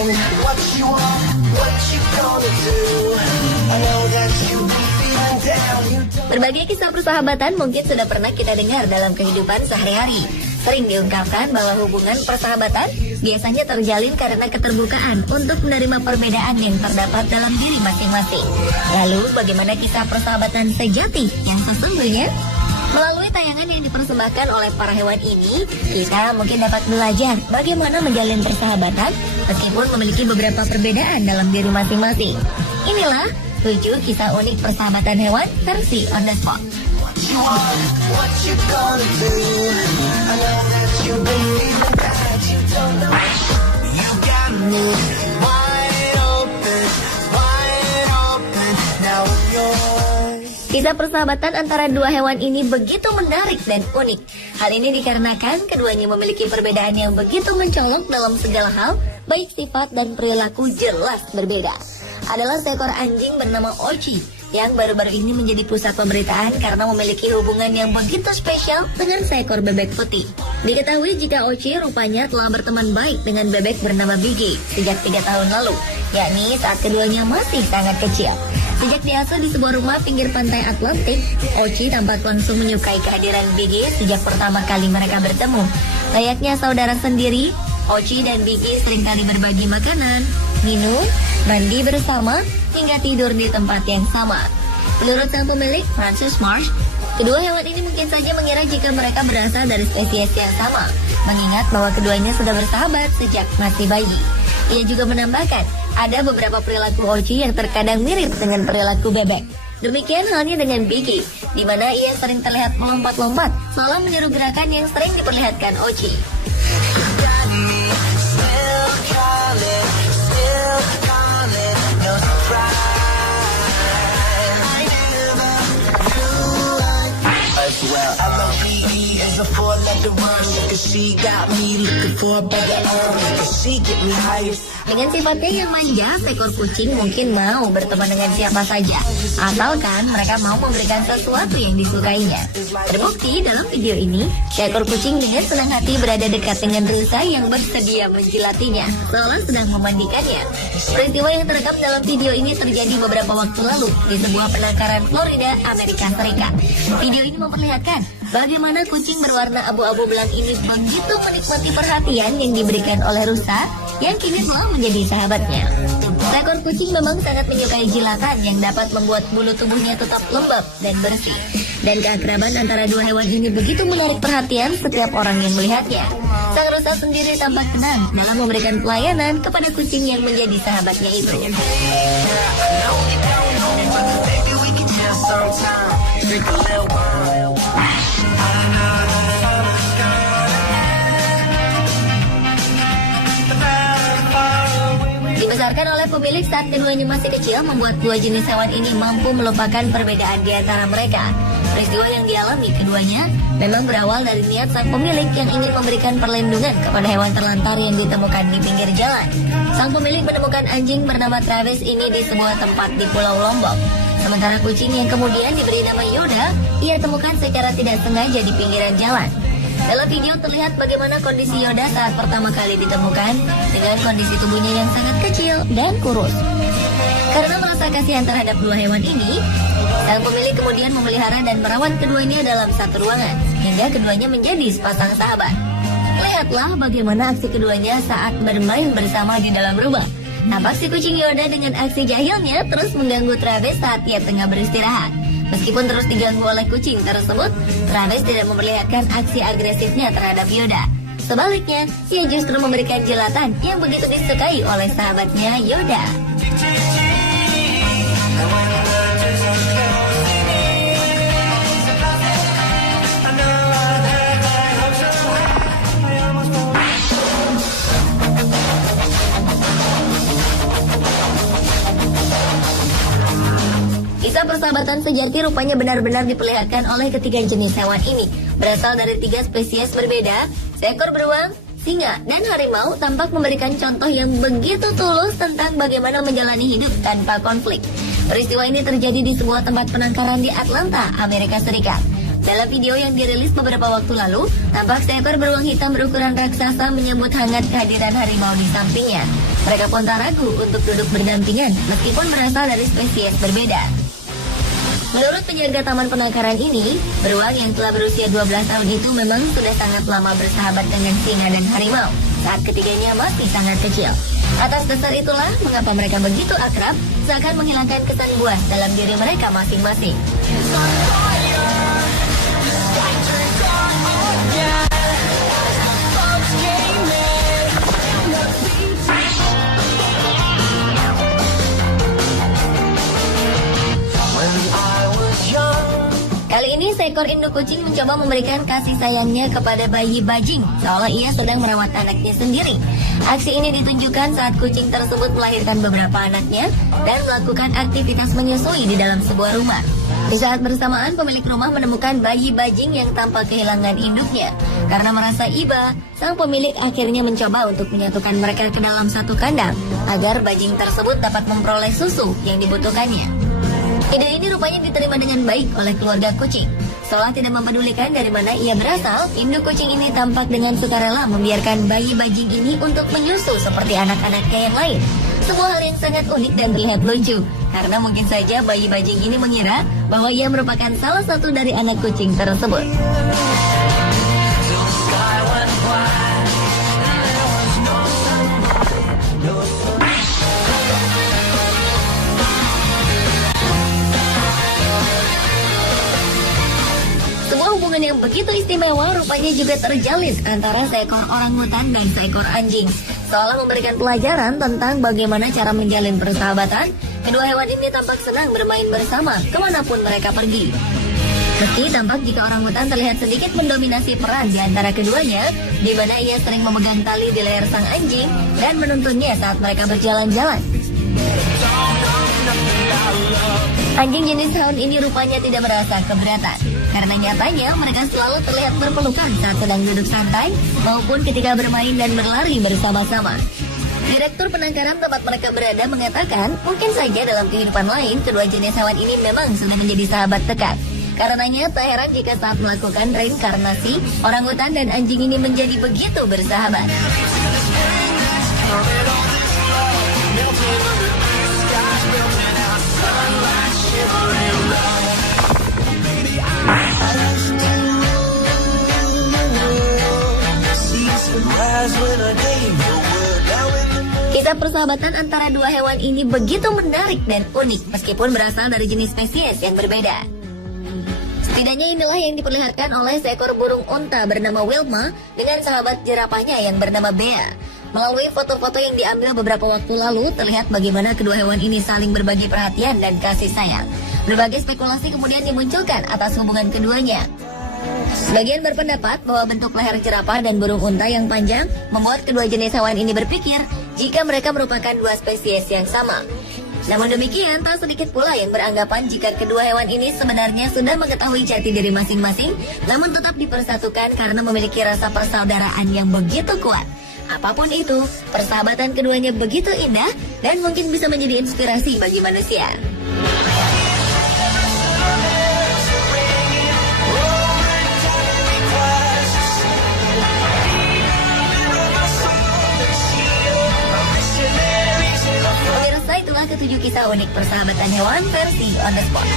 saying what you want, what you gonna do. I know that you be feeling down. Berbagai kisah persahabatan mungkin sudah pernah kita dengar dalam kehidupan sehari-hari. Sering diungkapkan bahwa hubungan persahabatan biasanya terjalin karena keterbukaan untuk menerima perbedaan yang terdapat dalam diri masing-masing. Lalu bagaimana kisah persahabatan sejati yang sesungguhnya? Melalui tayangan yang dipersembahkan oleh para hewan ini, kita mungkin dapat belajar bagaimana menjalin persahabatan meskipun memiliki beberapa perbedaan dalam diri masing-masing. Inilah 7 kisah unik persahabatan hewan versi On The Spot. What you gonna do? I know that you be feeling bad. You don't know. You got me wide open, wide open. Now yours. Kisah persahabatan antara dua hewan ini begitu menarik dan unik. Hal ini dikarenakan keduanya memiliki perbedaan yang begitu mencolok dalam segala hal, baik sifat dan perilaku jelas berbeda. Adalah seekor anjing bernama Ochi yang baru-baru ini menjadi pusat pemberitaan karena memiliki hubungan yang begitu spesial dengan seekor bebek putih. Diketahui jika Ochi rupanya telah berteman baik dengan bebek bernama Biggie sejak 3 tahun lalu, yakni saat keduanya masih sangat kecil. Sejak diasuh di sebuah rumah pinggir pantai Atlantik, Ochi tampak langsung menyukai kehadiran Biggie sejak pertama kali mereka bertemu. Layaknya saudara sendiri, Ochi dan Biggie seringkali berbagi makanan, minum, mandi bersama, hingga tidur di tempat yang sama. Menurut sang pemilik, Francis Marsh, kedua hewan ini mungkin saja mengira jika mereka berasal dari spesies yang sama, mengingat bahwa keduanya sudah bersahabat sejak masih bayi. Ia juga menambahkan, ada beberapa perilaku Ochi yang terkadang mirip dengan perilaku bebek. Demikian halnya dengan Biggie, di mana ia sering terlihat melompat-lompat, seolah meniru gerakan yang sering diperlihatkan Ochi. Dengan sifatnya yang manja, seekor kucing mungkin mau berteman dengan siapa saja, asalkan mereka mau memberikan sesuatu yang disukainya. Terbukti dalam video ini, seekor kucing dengan senang hati berada dekat dengan rusa yang bersedia menjilatinya, seolah sedang memandikannya. Peristiwa yang terekam dalam video ini terjadi beberapa waktu lalu di sebuah penangkaran Florida, Amerika Serikat. Video ini memperlihatkan bagaimana kucing berwarna abu-abu belang ini begitu menikmati perhatian yang diberikan oleh rusa yang kini telah menjadi sahabatnya. Seekor kucing memang sangat menyukai jilatan yang dapat membuat bulu tubuhnya tetap lembab dan bersih. Dan keakraban antara dua hewan ini begitu menarik perhatian setiap orang yang melihatnya. Sang rusa sendiri tampak tenang dalam memberikan pelayanan kepada kucing yang menjadi sahabatnya itu. Dibesarkan oleh pemilik saat keduanya masih kecil, membuat dua jenis hewan ini mampu melupakan perbedaan di antara mereka. Peristiwa yang dialami keduanya memang berawal dari niat sang pemilik yang ingin memberikan perlindungan kepada hewan terlantar yang ditemukan di pinggir jalan. Sang pemilik menemukan anjing bernama Travis ini di sebuah tempat di Pulau Lombok. Sementara kucing yang kemudian diberi nama Yoda, ia temukan secara tidak sengaja di pinggiran jalan. Dalam video terlihat bagaimana kondisi Yoda saat pertama kali ditemukan dengan kondisi tubuhnya yang sangat kecil dan kurus. Karena merasa kasihan terhadap dua hewan ini, sang pemilik kemudian memelihara dan merawat keduanya dalam satu ruangan, hingga keduanya menjadi sepasang sahabat. Lihatlah bagaimana aksi keduanya saat bermain bersama di dalam rumah. Nampak si kucing Yoda dengan aksi jahilnya terus mengganggu Travis saat ia tengah beristirahat. Meskipun terus diganggu oleh kucing tersebut, Travis tidak memperlihatkan aksi agresifnya terhadap Yoda. Sebaliknya, ia justru memberikan jilatan yang begitu disukai oleh sahabatnya Yoda. Kisah persahabatan sejati rupanya benar-benar diperlihatkan oleh ketiga jenis hewan ini. Berasal dari 3 spesies berbeda, seekor beruang, singa, dan harimau tampak memberikan contoh yang begitu tulus tentang bagaimana menjalani hidup tanpa konflik. Peristiwa ini terjadi di sebuah tempat penangkaran di Atlanta, Amerika Serikat. Dalam video yang dirilis beberapa waktu lalu, tampak seekor beruang hitam berukuran raksasa menyambut hangat kehadiran harimau di sampingnya. Mereka pun tak ragu untuk duduk berdampingan meskipun berasal dari spesies berbeda. Menurut penjaga taman penangkaran ini, beruang yang telah berusia 12 tahun itu memang sudah sangat lama bersahabat dengan singa dan harimau saat ketiganya masih sangat kecil. Atas dasar itulah mengapa mereka begitu akrab, seakan menghilangkan kesan buas dalam diri mereka masing-masing. Kali ini seekor induk kucing mencoba memberikan kasih sayangnya kepada bayi bajing, seolah ia sedang merawat anaknya sendiri. Aksi ini ditunjukkan saat kucing tersebut melahirkan beberapa anaknya dan melakukan aktivitas menyusui di dalam sebuah rumah. Di saat bersamaan, pemilik rumah menemukan bayi bajing yang tampak kehilangan induknya. Karena merasa iba, sang pemilik akhirnya mencoba untuk menyatukan mereka ke dalam satu kandang agar bajing tersebut dapat memperoleh susu yang dibutuhkannya. Ide ini rupanya diterima dengan baik oleh keluarga kucing. Seolah tidak mempedulikan dari mana ia berasal, induk kucing ini tampak dengan sukarela membiarkan bayi bajing ini untuk menyusu seperti anak-anaknya yang lain. Sebuah hal yang sangat unik dan terlihat lucu, karena mungkin saja bayi bajing ini mengira bahwa ia merupakan salah satu dari anak kucing tersebut. Hubungan yang begitu istimewa rupanya juga terjalin antara seekor orangutan dan seekor anjing. Seolah memberikan pelajaran tentang bagaimana cara menjalin persahabatan, kedua hewan ini tampak senang bermain bersama kemanapun mereka pergi. Meski tampak jika orangutan terlihat sedikit mendominasi peran di antara keduanya, di mana ia sering memegang tali di leher sang anjing dan menuntunnya saat mereka berjalan-jalan. Anjing jenis hound ini rupanya tidak merasa keberatan, karena nyatanya mereka selalu terlihat berpelukan saat sedang duduk santai maupun ketika bermain dan berlari bersama-sama. Direktur penangkaran tempat mereka berada mengatakan mungkin saja dalam kehidupan lain kedua jenis hewan ini memang sudah menjadi sahabat dekat. Karenanya tak heran jika saat melakukan reinkarnasi, orangutan dan anjing ini menjadi begitu bersahabat. Kisah persahabatan antara dua hewan ini begitu menarik dan unik meskipun berasal dari jenis spesies yang berbeda. Setidaknya inilah yang diperlihatkan oleh seekor burung unta bernama Wilma dengan sahabat jerapahnya yang bernama Bea. Melalui foto-foto yang diambil beberapa waktu lalu, terlihat bagaimana kedua hewan ini saling berbagi perhatian dan kasih sayang. Berbagai spekulasi kemudian dimunculkan atas hubungan keduanya. Sebagian berpendapat bahwa bentuk leher jerapah dan burung unta yang panjang membuat kedua jenis hewan ini berpikir jika mereka merupakan dua spesies yang sama. Namun demikian, tak sedikit pula yang beranggapan jika kedua hewan ini sebenarnya sudah mengetahui jati diri masing-masing, namun tetap dipersatukan karena memiliki rasa persaudaraan yang begitu kuat. Apapun itu, persahabatan keduanya begitu indah dan mungkin bisa menjadi inspirasi bagi manusia. Pemirsa, itulah ketujuh kisah unik persahabatan hewan versi On The Spot.